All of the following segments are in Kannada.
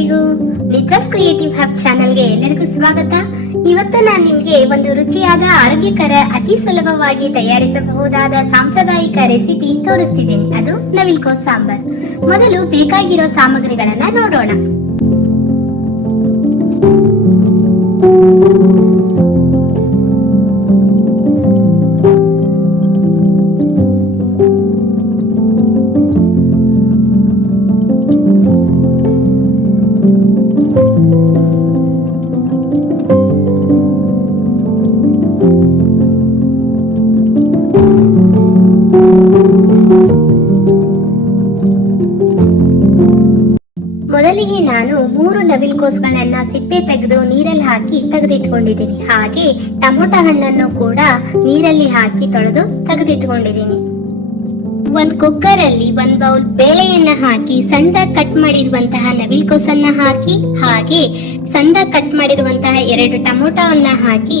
ಎಲ್ಲರಿಗೂ ನಿತ್ಯಾಸ್ ಕ್ರಿಯೇಟಿವ್ ಹಬ್ ಚಾನೆಲ್ಗೆ ಎಲ್ಲರಿಗೂ ಸ್ವಾಗತ. ಇವತ್ತು ನಾನು ನಿಮಗೆ ಒಂದು ರುಚಿಯಾದ ಆರೋಗ್ಯಕರ ಅತಿ ಸುಲಭವಾಗಿ ತಯಾರಿಸಬಹುದಾದ ಸಾಂಪ್ರದಾಯಿಕ ರೆಸಿಪಿ ತೋರಿಸ್ತಿದ್ದೀನಿ. ಅದು ನವಿಲುಕೋಸು ಸಾಂಬಾರ್. ಮೊದಲು ಬೇಕಾಗಿರೋ ಸಾಮಗ್ರಿಗಳನ್ನ ನೋಡೋಣ. ಮೊದಲಿಗೆ ನಾನು 3 ನವಿಲುಕೋಸುಗಳನ್ನ ಸಿಪ್ಪೆ ತೆಗೆದು ನೀರಲ್ಲಿ ಹಾಕಿ ತೆಗೆದಿಟ್ಕೊಂಡಿದ್ದೀನಿ. ಹಾಗೆ ಟೊಮೊಟೊ ಹಣ್ಣನ್ನು ಕೂಡ ನೀರಲ್ಲಿ ಹಾಕಿ ತೊಳೆದು ತೆಗೆದಿಟ್ಕೊಂಡಿದ್ದೀನಿ. ಒಂದು ಕುಕ್ಕರ್ ಅಲ್ಲಿ 1 ಬೌಲ್ ಬೇಳೆಯನ್ನ ಹಾಕಿ ಸಣ್ಣದಾಗಿ ಕಟ್ ಮಾಡಿರುವಂತಹ ನವಿಲುಕೋಸನ್ನ ಹಾಕಿ, ಹಾಗೆ ಸಣ್ಣದಾಗಿ ಕಟ್ ಮಾಡಿರುವಂತಹ 2 ಟೊಮೊಟೊವನ್ನ ಹಾಕಿ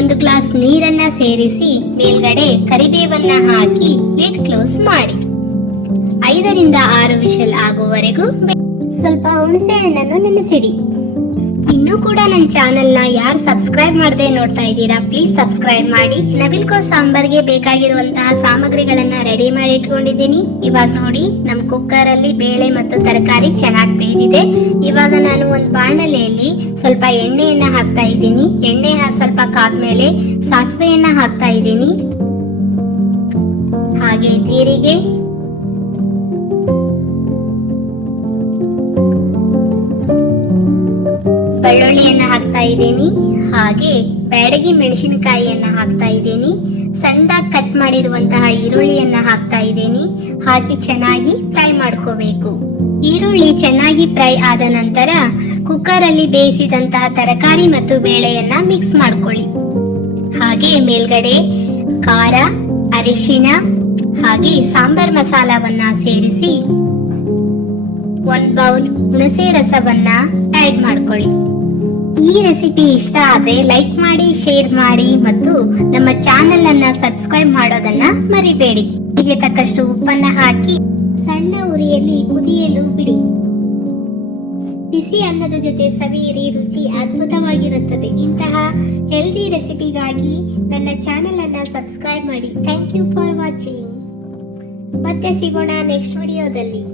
1 ಗ್ಲಾಸ್ ನೀರನ್ನ ಸೇರಿಸಿ ಮೇಲ್ಗಡೆ ಕರಿಬೇವನ್ನ ಹಾಕಿ ಲಿಡ್ ಕ್ಲೋಸ್ ಮಾಡಿ 5 ರಿಂದ 6 ವಿಷಲ್ ಆಗುವವರೆಗೂ ಸ್ವಲ್ಪ ಹುಣಸೆ ಹಣ್ಣನ್ನು ನೆನೆಸಿಡಿ. ಇನ್ನೂ ಕೂಡ ನನ್ನ ಚಾನೆಲ್ ನ ಯಾರು ಸಬ್ಸ್ಕ್ರೈಬ್ ಮಾಡದೆ ನೋಡ್ತಾ ಇದ್ದೀರಾ, ಪ್ಲೀಸ್ ಸಬ್ಸ್ಕ್ರೈಬ್ ಮಾಡಿ. ನವಿಲುಕೋಸು ಸಾಂಬಾರ್ಗೆ ಬೇಕಾಗಿರುವಂತಹ ಸಾಮಗ್ರಿಗಳನ್ನ ರೆಡಿ ಮಾಡಿ ಇಟ್ಕೊಂಡಿದ್ದೀನಿ. ಇವಾಗ ನೋಡಿ, ನಮ್ಮ ಕುಕ್ಕರ್ ಅಲ್ಲಿ ಬೇಳೆ ಮತ್ತು ತರಕಾರಿ ಚೆನ್ನಾಗಿ ಬೇಯ್ದಿದೆ. ಇವಾಗ ನಾನು ಒಂದು ಬಾಣಲೆಯಲ್ಲಿ ಸ್ವಲ್ಪ ಎಣ್ಣೆಯನ್ನ ಹಾಕ್ತಾ ಇದ್ದೀನಿ. ಎಣ್ಣೆ ಸ್ವಲ್ಪ ಕಾದ್ಮೇಲೆ ಸಾಸಿವೆಯನ್ನ ಹಾಕ್ತಾ ಇದ್ದೀನಿ, ಹಾಗೆ ಜೀರಿಗೆ, ಬೆಳ್ಳುಳ್ಳಿಯನ್ನ ಹಾಕ್ತಾ ಇದ್ದೀನಿ, ಹಾಗೆ ಬ್ಯಾಡಗಿ ಮೆಣಸಿನಕಾಯಿಯನ್ನ ಹಾಕ್ತಾ ಇದ್ದೀನಿ, ಸಣ್ಣದಾಗಿ ಕಟ್ ಮಾಡಿರುವಂತಹ ಈರುಳ್ಳಿಯನ್ನ ಹಾಕ್ತಾ ಇದ್ದೀನಿ. ಹಾಕಿ ಚೆನ್ನಾಗಿ ಫ್ರೈ ಮಾಡ್ಕೋಬೇಕು. ಈರುಳ್ಳಿ ಚೆನ್ನಾಗಿ ಫ್ರೈ ಆದ ನಂತರ ಕುಕ್ಕರ್ ಅಲ್ಲಿ ಬೇಯಿಸಿದಂತಹ ತರಕಾರಿ ಮತ್ತು ಬೇಳೆಯನ್ನ ಮಿಕ್ಸ್ ಮಾಡ್ಕೊಳ್ಳಿ. ಹಾಗೆ ಮೇಲ್ಗಡೆ ಖಾರ, ಅರಿಶಿನ ಹಾಗೆ ಸಾಂಬಾರ್ ಮಸಾಲವನ್ನ ಸೇರಿಸಿ 1 ಬೌಲ್ ಹುಣಸೆ ರಸವನ್ನ ಆಡ್ ಮಾಡ್ಕೊಳ್ಳಿ. ಈ ರೆಸಿಪಿ ಇಷ್ಟ ಆದ್ರೆ ಲೈಕ್ ಮಾಡಿ, ಶೇರ್ ಮಾಡಿ ಮತ್ತು ನಮ್ಮ ಚಾನೆಲ್ ಅನ್ನ ಸಬ್ಸ್ಕ್ರೈಬ್ ಮಾಡೋದನ್ನ ಮರಿಬೇಡಿ. ಹೀಗೆ ತಕ್ಕಷ್ಟು ಉಪ್ಪನ್ನ ಹಾಕಿ ಸಣ್ಣ ಉರಿಯಲ್ಲಿ ಕುದಿಯಲು ಬಿಡಿ. ಬಿಸಿ ಅನ್ನದ ಜೊತೆ ಸವಿಯಿರಿ, ರುಚಿ ಅದ್ಭುತವಾಗಿರುತ್ತದೆ. ಇಂತಹ ಹೆಲ್ದಿ ರೆಸಿಪಿಗಾಗಿ ನನ್ನ ಚಾನೆಲ್ ಅನ್ನ ಸಬ್ಸ್ಕ್ರೈಬ್ ಮಾಡಿ. Thank you for watching. ಮತ್ತೆ ಸಿಗೋಣ ನೆಕ್ಸ್ಟ್ ವಿಡಿಯೋದಲ್ಲಿ.